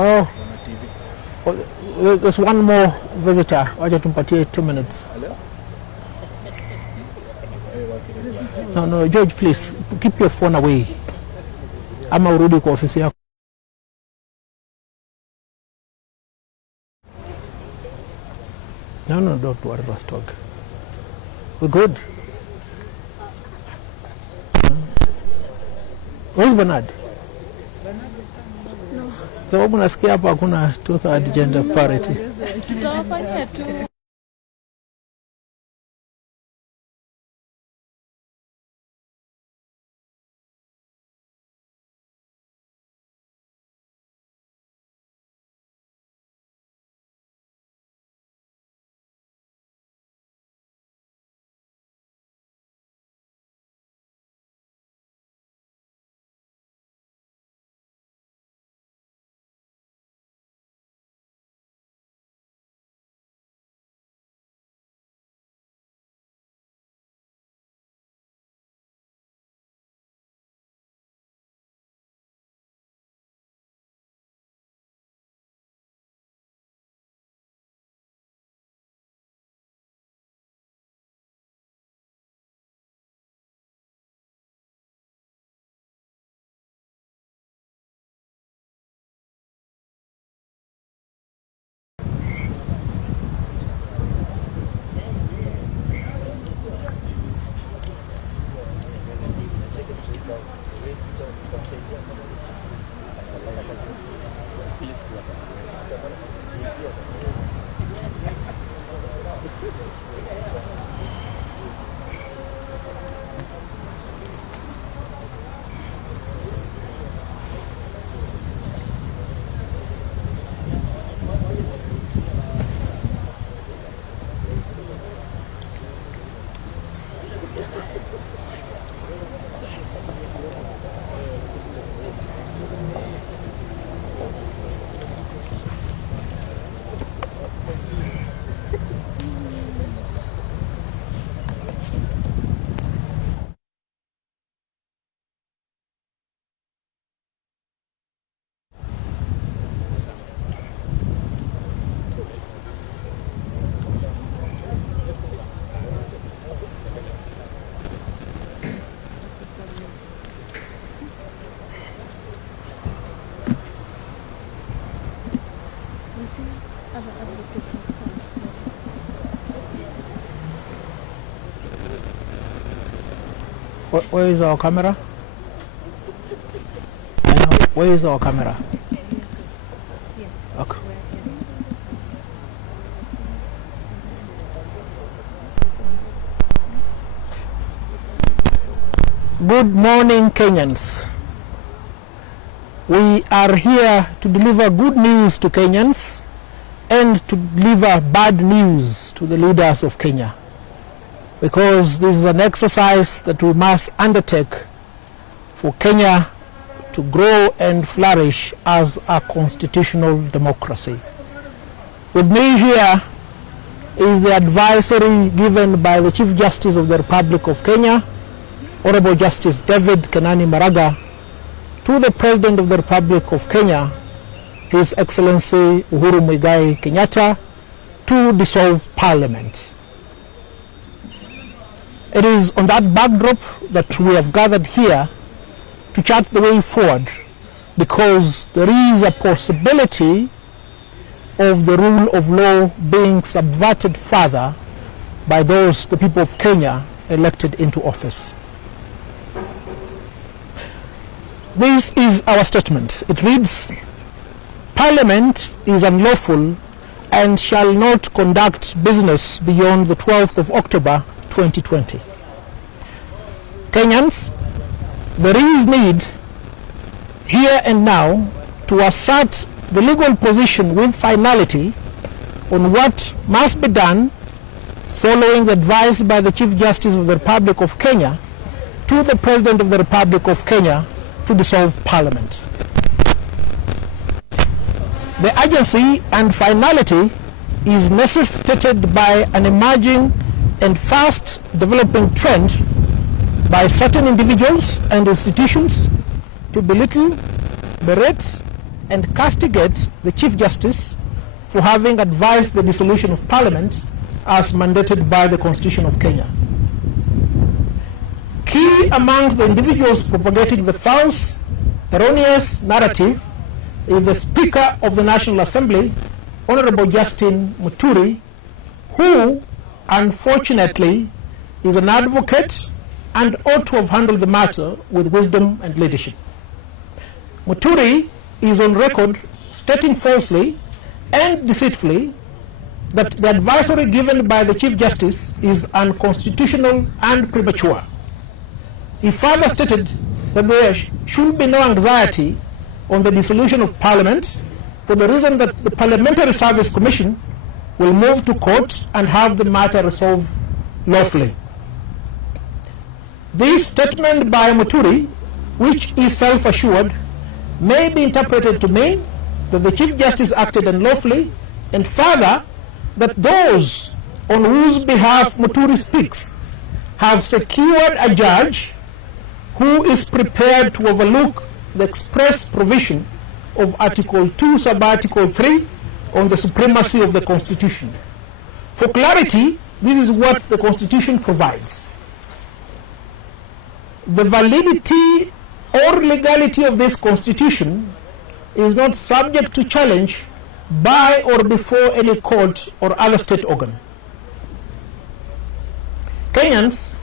Oh, there's one more visitor. Wacha tumpatie 2 minutes. No, George, please keep your phone away. Ama urudi kwa ofisi yako. No, don't worry, Rostock. We're good. Where's Bernard? No. Sababu nasikia hapa hakuna 2/3 gender parity. Tutawafanyia tu. Where is our camera? Where is our camera? Okay. Good morning, Kenyans. We are here to deliver good news to Kenyans and to deliver bad news to the leaders of Kenya, because this is an exercise that we must undertake for Kenya to grow and flourish as a constitutional democracy. With me here is the advisory given by the Chief Justice of the Republic of Kenya, Honorable Justice David Kenani Maraga, to the President of the Republic of Kenya, His Excellency Uhuru Kenyatta, to dissolve Parliament. It is on that backdrop that we have gathered here to chart the way forward, because there is a possibility of the rule of law being subverted further by those, the people of Kenya, elected into office. This is our statement. It reads, Parliament is unlawful and shall not conduct business beyond the 12th of October 2020. Kenyans, there is need here and now to assert the legal position with finality on what must be done following the advice by the Chief Justice of the Republic of Kenya to the President of the Republic of Kenya to dissolve Parliament. The urgency and finality is necessitated by an emerging and fast developing trend by certain individuals and institutions to belittle, berate, and castigate the Chief Justice for having advised the dissolution of Parliament as mandated by the Constitution of Kenya. Key amongst the individuals propagating the false, erroneous narrative is the Speaker of the National Assembly, Honorable Justin Muturi, who unfortunately is an advocate and ought to have handled the matter with wisdom and leadership. Muturi is on record stating falsely and deceitfully that the advisory given by the Chief Justice is unconstitutional and premature. He further stated that there should be no anxiety on the dissolution of Parliament for the reason that the Parliamentary Service Commission will move to court and have the matter resolved lawfully. This statement by Muturi, which is self-assured, may be interpreted to mean that the Chief Justice acted unlawfully, and further, that those on whose behalf Muturi speaks have secured a judge who is prepared to overlook the express provision of Article 2, Sub-Article 3 on the supremacy of the Constitution. For clarity, this is what the Constitution provides. The validity or legality of this Constitution is not subject to challenge by or before any court or other state organ. Kenyans,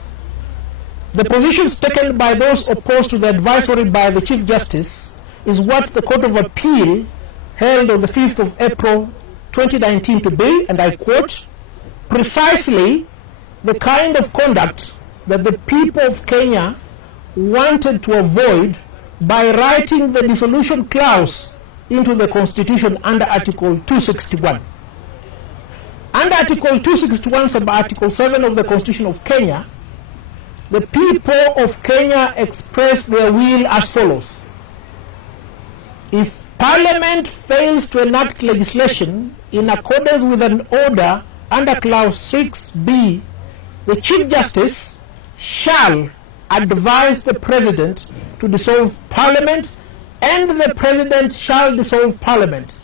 the positions taken by those opposed to the advisory by the Chief Justice is what the Court of Appeal held on the 5th of April 2019 to be, and I quote, precisely the kind of conduct that the people of Kenya wanted to avoid by writing the dissolution clause into the Constitution under Article 261. Under Article 261, sub-Article 7 of the Constitution of Kenya, the people of Kenya express their will as follows. If Parliament fails to enact legislation in accordance with an order under Clause 6B, the Chief Justice shall advise the President to dissolve Parliament, and the President shall dissolve Parliament.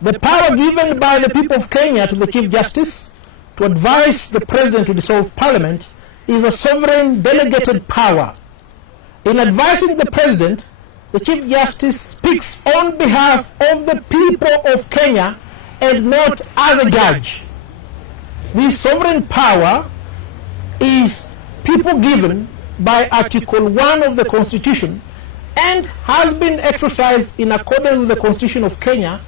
The power given by the people of Kenya to the Chief Justice to advise the President to dissolve Parliament is a sovereign delegated power. In advising the President, the Chief Justice speaks on behalf of the people of Kenya and not as a judge. This sovereign power is people given by Article 1 of the Constitution and has been exercised in accordance with the Constitution of Kenya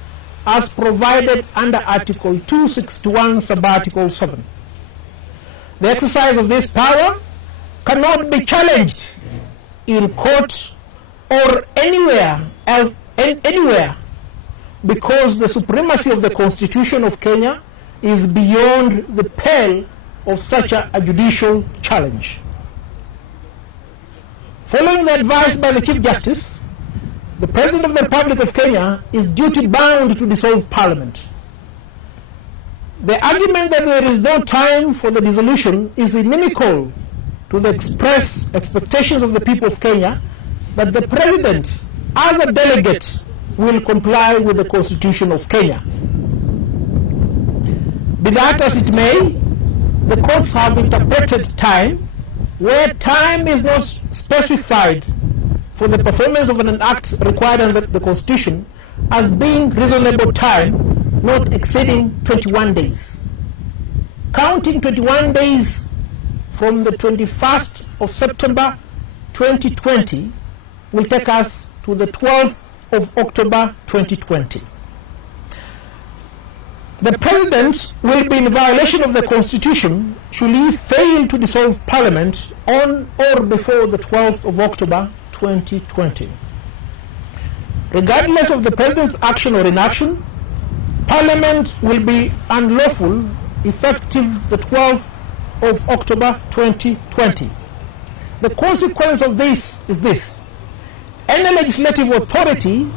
as provided under Article 261, sub-Article 7. The exercise of this power cannot be challenged in court or anywhere because the supremacy of the Constitution of Kenya is beyond the pale of such a judicial challenge. Following the advice by the Chief Justice, the President of the Republic of Kenya is duty-bound to dissolve Parliament. The argument that there is no time for the dissolution is inimical to the express expectations of the people of Kenya that the President, as a delegate, will comply with the Constitution of Kenya. Be that as it may, the courts have interpreted time where time is not specified for the performance of an act required under the Constitution as being reasonable time not exceeding 21 days. Counting 21 days from the 21st of September 2020 will take us to the 12th of October 2020. The President will be in violation of the Constitution should he fail to dissolve Parliament on or before the 12th of October 2020. Regardless of the President's action or inaction, Parliament will be unlawful effective the 12th of October 2020. The consequence of this is this: any legislative authority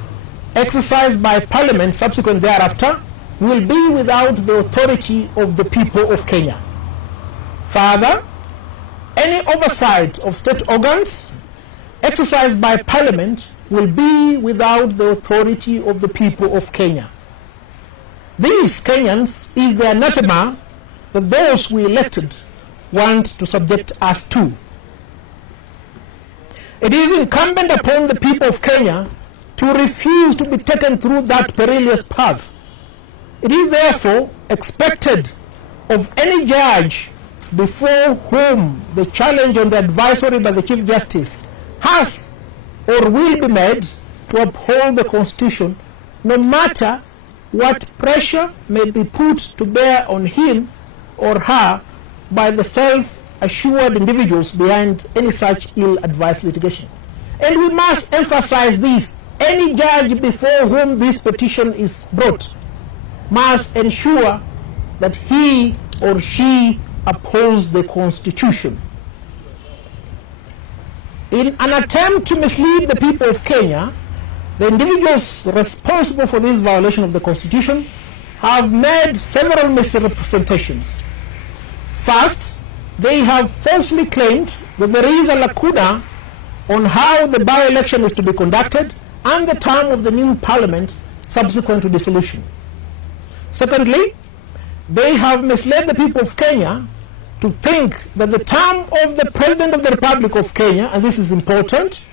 exercised by Parliament subsequent thereafter will be without the authority of the people of Kenya. Further, any oversight of state organs exercised by Parliament will be without the authority of the people of Kenya. These Kenyans is the anathema that those we elected want to subject us to. It is incumbent upon the people of Kenya to refuse to be taken through that perilous path. It is therefore expected of any judge before whom the challenge on the advisory by the Chief Justice has or will be made to uphold the Constitution, no matter what pressure may be put to bear on him or her by the self-assured individuals behind any such ill-advised litigation. And we must emphasize this: any judge before whom this petition is brought must ensure that he or she upholds the Constitution. In an attempt to mislead the people of Kenya, the individuals responsible for this violation of the Constitution have made several misrepresentations. First, they have falsely claimed that there is a lacuna on how the by-election is to be conducted and the term of the new parliament subsequent to dissolution. Secondly, they have misled the people of Kenya to think that the term of the President of the Republic of Kenya, and this is important,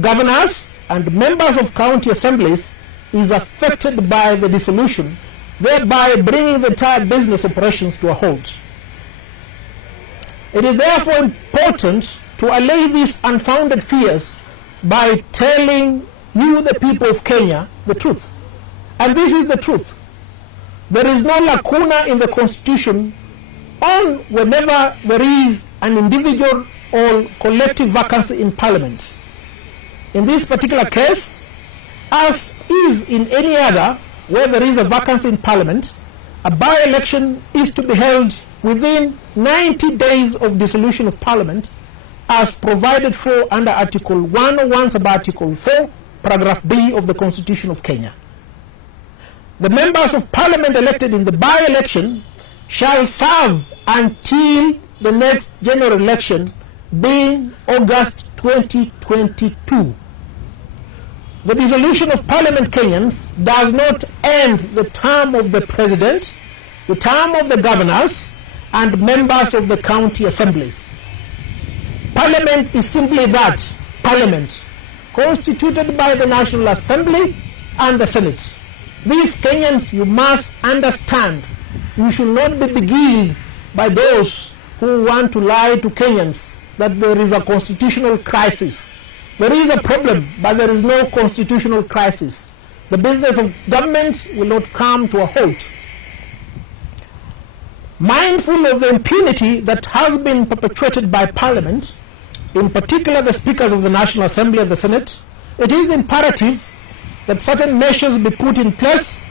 governors and members of county assemblies, is affected by the dissolution, thereby bringing the entire business operations to a halt. It is therefore important to allay these unfounded fears by telling you, the people of Kenya, the truth. And this is the truth. There is no lacuna in the Constitution on whenever there is an individual or collective vacancy in Parliament. In this particular case, as is in any other where there is a vacancy in Parliament, a by-election is to be held within 90 days of dissolution of Parliament, as provided for under Article 101 sub-Article 4, paragraph B of the Constitution of Kenya. The members of Parliament elected in the by-election shall serve until the next general election, being August 2022. The dissolution of Parliament, Kenyans, does not end the term of the President, the term of the governors, and members of the county assemblies. Parliament is simply that, Parliament, constituted by the National Assembly and the Senate. These Kenyans, you must understand, you should not be beguiled by those who want to lie to Kenyans that there is a constitutional crisis. There is a problem, but there is no constitutional crisis. The business of government will not come to a halt. Mindful of the impunity that has been perpetrated by Parliament, in particular the speakers of the National Assembly and the Senate, it is imperative that certain measures be put in place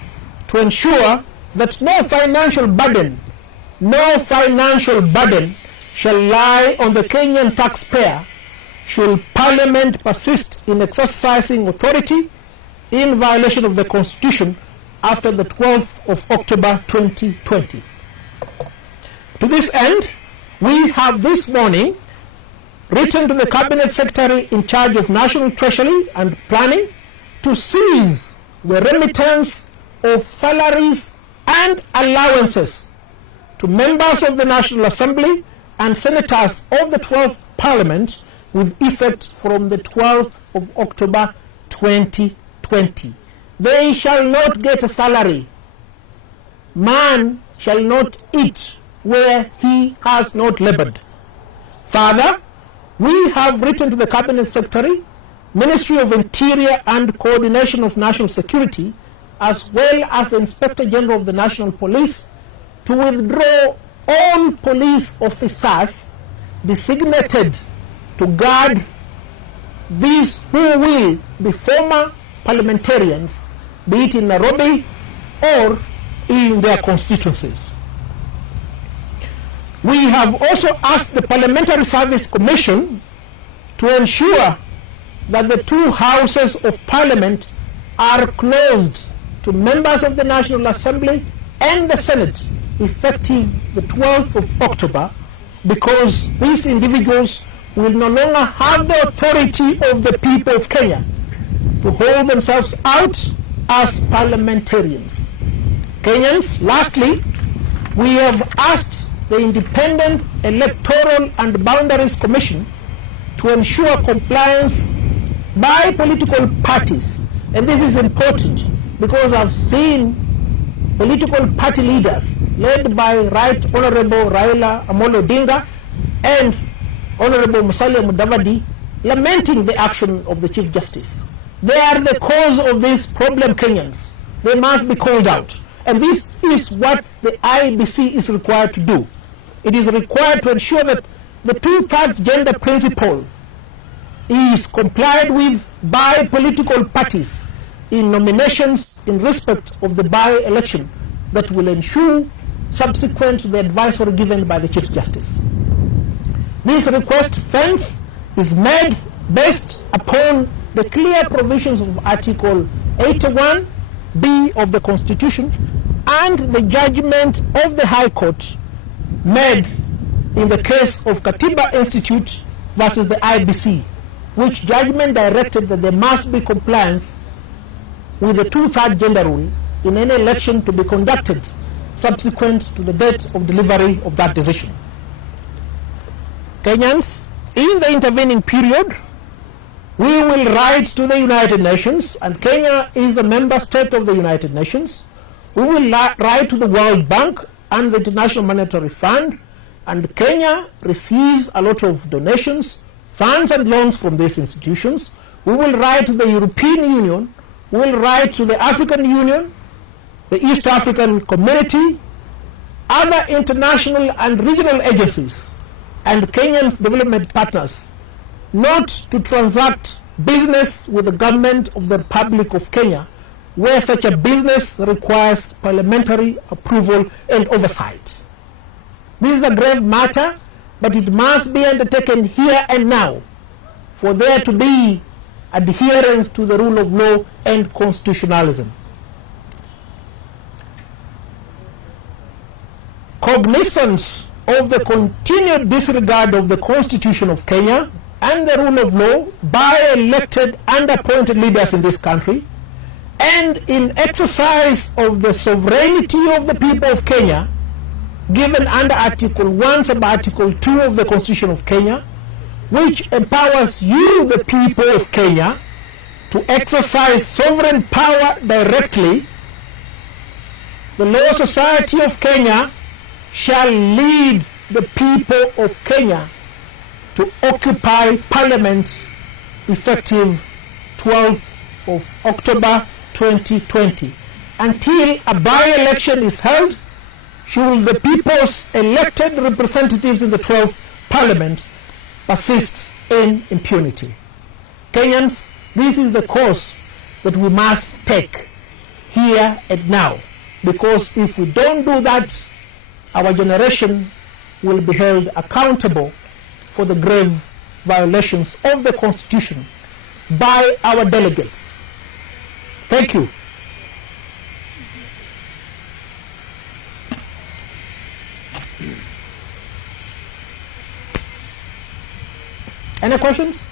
to ensure that no financial burden shall lie on the Kenyan taxpayer should Parliament persist in exercising authority in violation of the Constitution after the 12th of October 2020. To this end, we have this morning written to the Cabinet Secretary in charge of National Treasury and Planning to cease the remittance of salaries and allowances to members of the National Assembly and senators of the 12th Parliament with effect from the 12th of October 2020. They shall not get a salary. Man shall not eat where he has not labored. Further, we have written to the Cabinet Secretary, Ministry of Interior and Coordination of National Security, as well as the Inspector General of the National Police, to withdraw all police officers designated to guard these who will be former parliamentarians, be it in Nairobi or in their constituencies. We have also asked the Parliamentary Service Commission to ensure that the two houses of Parliament are closed to members of the National Assembly and the Senate effective the 12th of October, because these individuals will no longer have the authority of the people of Kenya to hold themselves out as parliamentarians. Kenyans, lastly, we have asked the Independent Electoral and Boundaries Commission to ensure compliance by political parties. And this is important because I've seen political party leaders led by Right Honorable Raila Amolo Odinga and Honorable Musalia Mudavadi lamenting the action of the Chief Justice. They are the cause of this problem, Kenyans. They must be called out. And this is what the IEBC is required to do. It is required to ensure that the two-thirds gender principle is complied with by political parties in nominations in respect of the by-election that will ensure subsequent to the advisory given by the Chief Justice. This request, friends, is made based upon the clear provisions of Article 81B of the Constitution and the judgment of the High Court made in the case of Katiba Institute versus the IBC, which judgment directed that there must be compliance with the two-thirds gender rule in any election to be conducted subsequent to the date of delivery of that decision. Kenyans, in the intervening period, we will write to the United Nations, and Kenya is a member state of the United Nations. We will write to the World Bank and the International Monetary Fund, and Kenya receives a lot of donations, funds and loans from these institutions. We will write to the European Union, we will write to the African Union, the East African Community, other international and regional agencies, and Kenyan's development partners, not to transact business with the government of the Republic of Kenya, where such a business requires parliamentary approval and oversight. This is a grave matter, but it must be undertaken here and now for there to be adherence to the rule of law and constitutionalism. Cognizance of the continued disregard of the Constitution of Kenya and the rule of law by elected and appointed leaders in this country, and in exercise of the sovereignty of the people of Kenya, given under Article 1 sub Article 2 of the Constitution of Kenya, which empowers you, the people of Kenya, to exercise sovereign power directly, the Law Society of Kenya shall lead the people of Kenya to occupy Parliament effective 12th of October 2020. Until a by-election is held, should the people's elected representatives in the 12th Parliament persist in impunity. Kenyans, this is the course that we must take here and now, because if we don't do that, our generation will be held accountable for the grave violations of the Constitution by our delegates. Thank you. Any questions?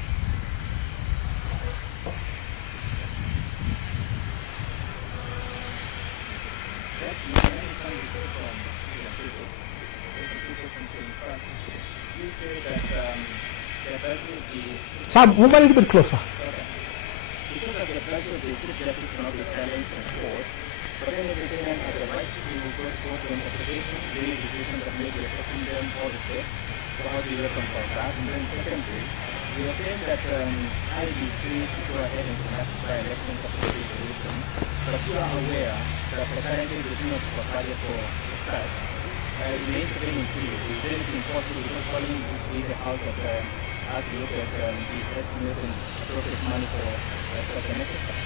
Sam, move a little bit closer. Because of the budget, the Chief Justice cannot be challenged in court, but then the Kenyan has the right to go to court for interpretation, any decision that may be affecting them or the state. So how do you reconcile that? And then secondly, we are saying that IBC should go ahead and conduct by-elections after the resolution, but you are aware that the current regime of Somalia for the start remains very increased. We say it's impossible because following the house that as we look at the estimates and appropriate money for such an exercise.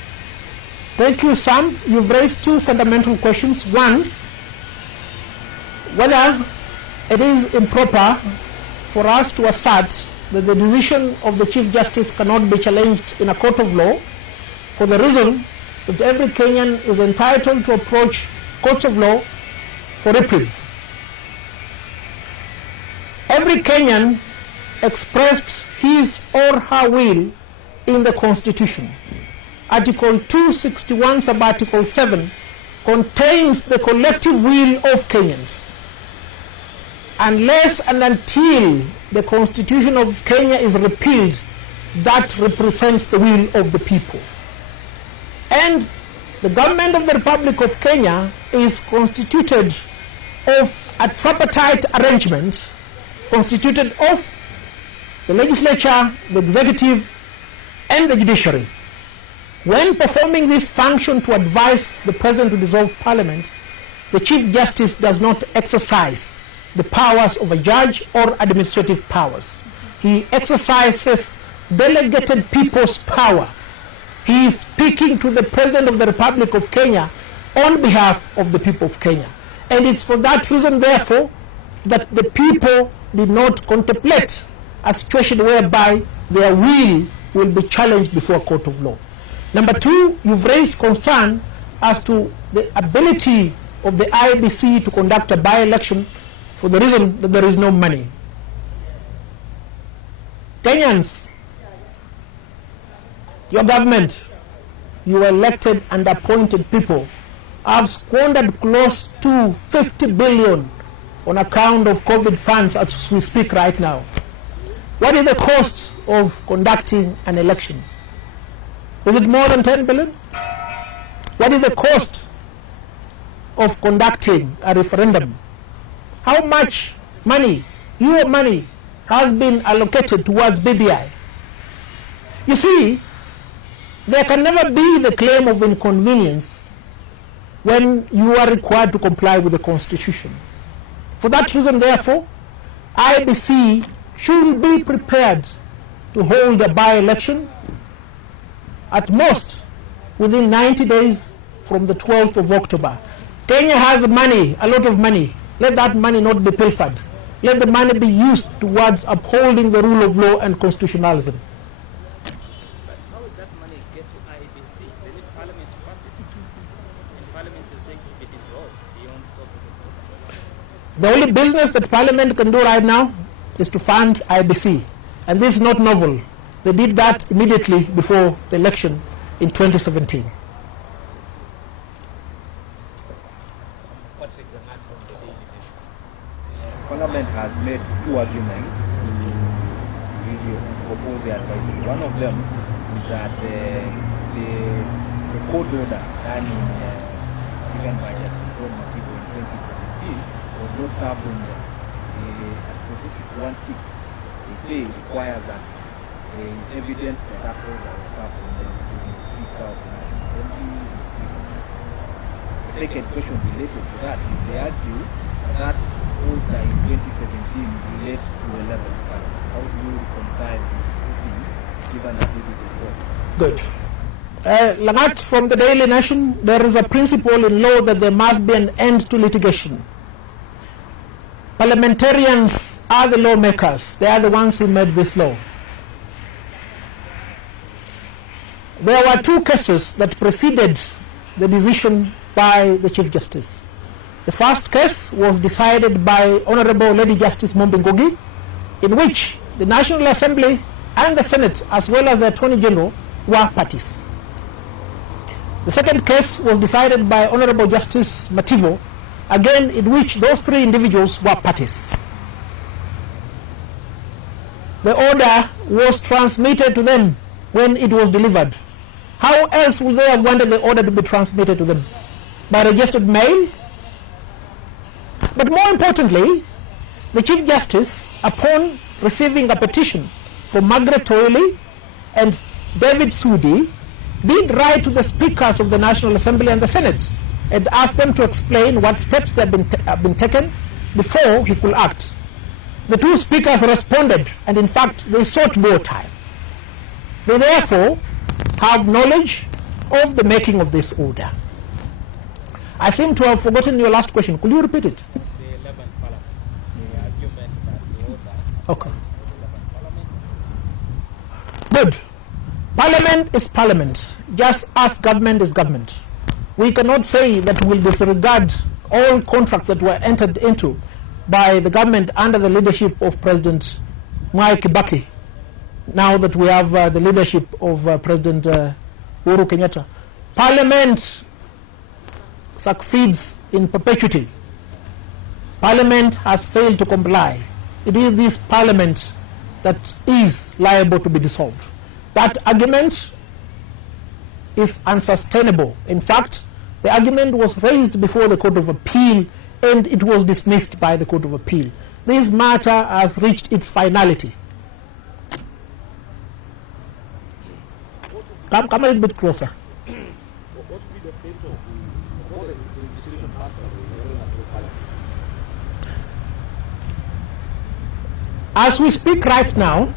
Thank you, Sam. You've raised two fundamental questions. One, whether it is improper for us to assert that the decision of the Chief Justice cannot be challenged in a court of law, for the reason that every Kenyan is entitled to approach courts of law for reprieve. Every Kenyan expressed his or her will in the Constitution. Article 261 sub Article 7 contains the collective will of Kenyans. Unless and until the Constitution of Kenya is repealed, that represents the will of the people. And the government of the Republic of Kenya is constituted of a tripartite arrangement constituted of the legislature, the executive, and the judiciary. When performing this function to advise the president to dissolve parliament, the Chief Justice does not exercise the powers of a judge or administrative powers. He exercises delegated people's power. He is speaking to the President of the Republic of Kenya on behalf of the people of Kenya. And it's for that reason, therefore, that the people did not contemplate a situation whereby their will be challenged before a court of law. Number two, you've raised concern as to the ability of the IEBC to conduct a by-election for the reason that there is no money. Kenyans, your government, your elected and appointed people have squandered close to 50 billion on account of COVID funds as we speak right now. What is the cost of conducting an election? Is it more than 10 billion? What is the cost of conducting a referendum? How much money, your money, has been allocated towards BBI? You see, there can never be the claim of inconvenience when you are required to comply with the Constitution. For that reason, therefore, IEBC should be prepared to hold a by-election at most within 90 days from the 12th of October. Kenya has money, a lot of money. Let that money not be pilfered. Let the money be used towards upholding the rule of law and constitutionalism. But how would that money get to IEBC? They need Parliament to pass it. And Parliament is saying to be dissolved beyond top of the The only business that Parliament can do right now is to fund IEBC. And this is not novel. They did that immediately before the election in 2017. Parliament has made two arguments to really oppose the advisory. One of them is that the court order given by Justice Uhuru Kenyatta in 2017 was not served on them. Article 261(6) they say requires that there is evidence that that order was served on them to the Speaker of the National Assembly, the Speaker. The second question related to that is they argue that order in 2017 relates to the level of Parliament. How do you reconcile these two things, given that this is the court? Good. Lagat, from the Daily Nation, there is a principle in law that there must be an end to litigation. Parliamentarians are the lawmakers. They are the ones who made this law. There were two cases that preceded the decision by the Chief Justice. The first case was decided by Honorable Lady Justice Mombi Ngugi, in which the National Assembly and the Senate, as well as the Attorney General, were parties. The second case was decided by Honorable Justice Mativo, again in which those three individuals were parties. The order was transmitted to them when it was delivered. How else would they have wanted the order to be transmitted to them? By registered mail? But more importantly, the Chief Justice, upon receiving a petition from Margaret Toyle and David Sudi, did write to the speakers of the National Assembly and the Senate and asked them to explain what steps have been taken before he could act. The two speakers responded, and in fact they sought more time. They therefore have knowledge of the making of this order. I seem to have forgotten your last question. Could you repeat it? The 11th Parliament. The argument that the order Okay. is not 11th Parliament. Good. Parliament is parliament, just as government is government. We cannot say that we'll disregard all contracts that were entered into by the government under the leadership of President Mwai Kibaki, now that we have the leadership of President Uhuru Kenyatta. Parliament succeeds in perpetuity. Parliament has failed to comply. It is this parliament that is liable to be dissolved. That argument is unsustainable. In fact, the argument was raised before the Court of Appeal and it was dismissed by the Court of Appeal. This matter has reached its finality. Come a little bit closer. What would be the fate of the institution after the Parliament? As we speak right now,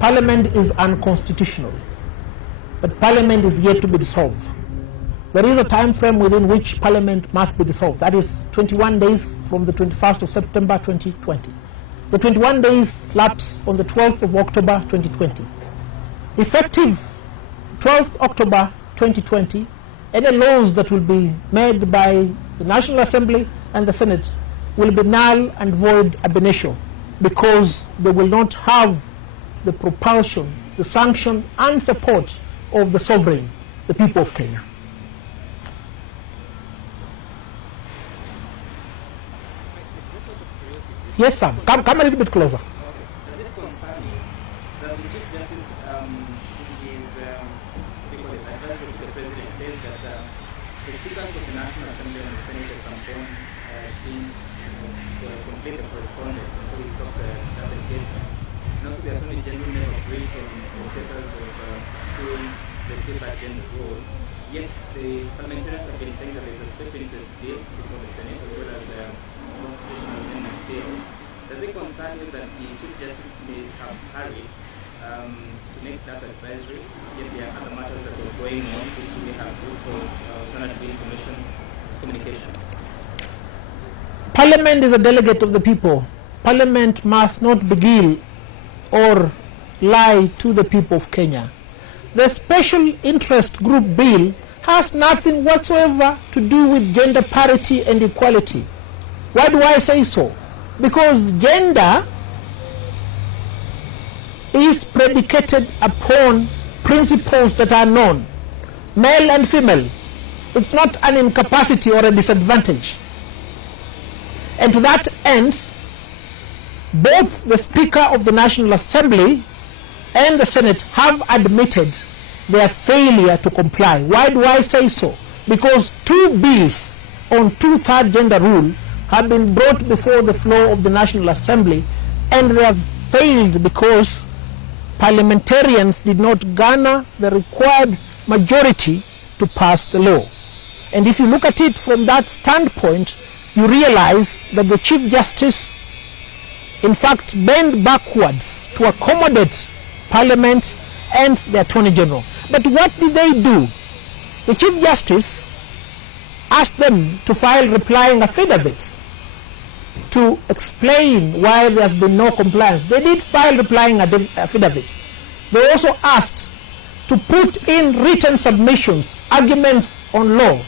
Parliament is unconstitutional, but Parliament is yet to be dissolved. There is a time frame within which Parliament must be dissolved. That is 21 days from the 21st of September 2020. The 21 days lapse on the 12th of October 2020. Effective 12th October 2020, any laws that will be made by the National Assembly and the Senate will be null and void ab initio, because they will not have the propulsion, the sanction and support of the sovereign, the people of Kenya. Yes, Sam. Come a little bit closer. Does it concern you that the Chief Justice in his advice to the President says that the speakers of the National Assembly and the Senate at some point didn't complete the correspondence, and so he stopped that engagement. And also the Attorney General never agreed on the status of suing the paper agenda rule, yet the parliamentarians have been saying that there is a special interest bill before the Senate as well as constitutional amendment bill. Does it concern you that the Chief Justice may have hurried to make that advisory, yet there are other matters that are going on which may have room for alternative information communication? Parliament is a delegate of the people. Parliament must not beguile or lie to the people of Kenya. The special interest group bill has nothing whatsoever to do with gender parity and equality. Why do I say so? Because gender is predicated upon principles that are known, male and female. It's not an incapacity or a disadvantage. And to that end, both the Speaker of the National Assembly and the Senate have admitted their failure to comply. Why do I say so? Because two bills on two-third gender rule have been brought before the floor of the National Assembly, and they have failed because parliamentarians did not garner the required majority to pass the law. And if you look at it from that standpoint, you realize that the Chief Justice in fact bent backwards to accommodate Parliament and the Attorney General. But what did they do? The Chief Justice asked them to file replying affidavits to explain why there has been no compliance. They did file replying affidavits. They also asked to put in written submissions, arguments on law.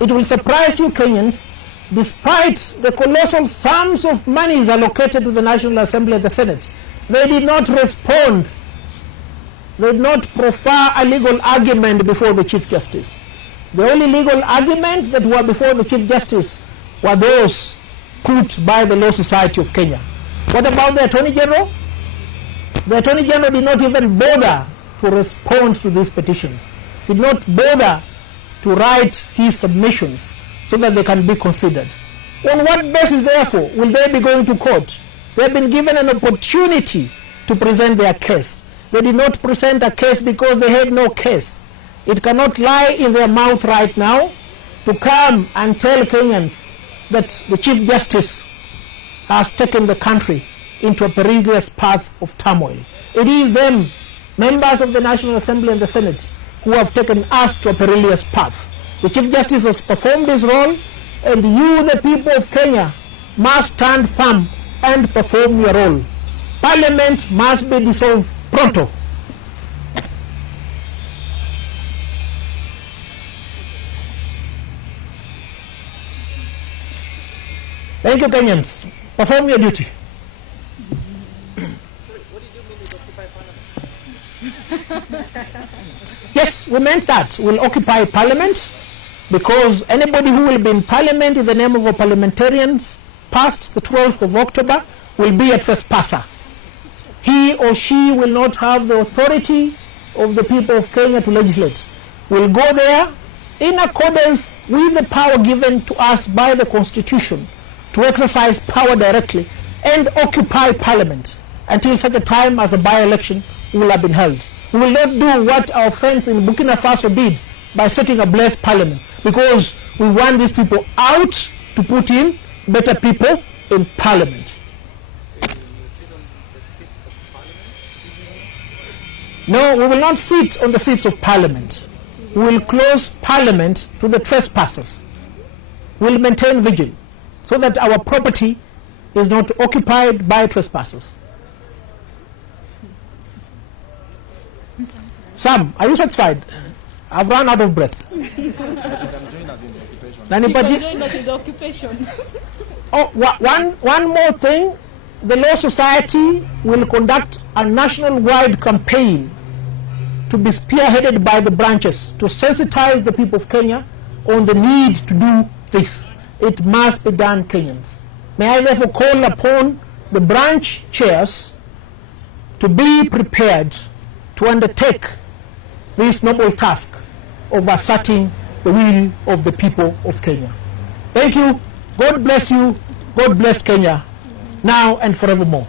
It will surprise you, Kenyans, despite the colossal sums of monies allocated to the National Assembly and the Senate, they did not respond. They did not proffer a legal argument before the Chief Justice. The only legal arguments that were before the Chief Justice were those put by the Law Society of Kenya. What about the Attorney General? The Attorney General did not even bother to respond to these petitions, did not bother to write his submissions so that they can be considered. On what basis, therefore, will they be going to court? They have been given an opportunity to present their case. They did not present a case because they had no case. It cannot lie in their mouth right now to come and tell Kenyans that the Chief Justice has taken the country into a perilous path of turmoil. It is them, members of the National Assembly and the Senate, who have taken us to a perilous path. The Chief Justice has performed his role, and you, the people of Kenya, must stand firm and perform your role. Parliament must be dissolved pronto. Thank you, Kenyans. Perform your duty. Yes, we meant that. We'll occupy Parliament, because anybody who will be in Parliament in the name of our parliamentarians past the 12th of October will be a trespasser. He or she will not have the authority of the people of Kenya to legislate. We'll go there in accordance with the power given to us by the Constitution to exercise power directly and occupy Parliament until such a time as a by-election will have been held. We will not do what our friends in Burkina Faso did by setting ablaze Parliament, because we want these people out to put in better people in Parliament. No, we will not sit on the seats of Parliament. We will close Parliament to the trespassers. We will maintain vigil so that our property is not occupied by trespassers. Sam, are you satisfied? I've run out of breath. The occupation. Oh, one more thing. The Law Society will conduct a national-wide campaign to be spearheaded by the branches to sensitize the people of Kenya on the need to do this. It must be done, Kenyans. May I therefore call upon the branch chairs to be prepared to undertake this noble task of asserting the will of the people of Kenya. Thank you. God bless you. God bless Kenya, now and forevermore.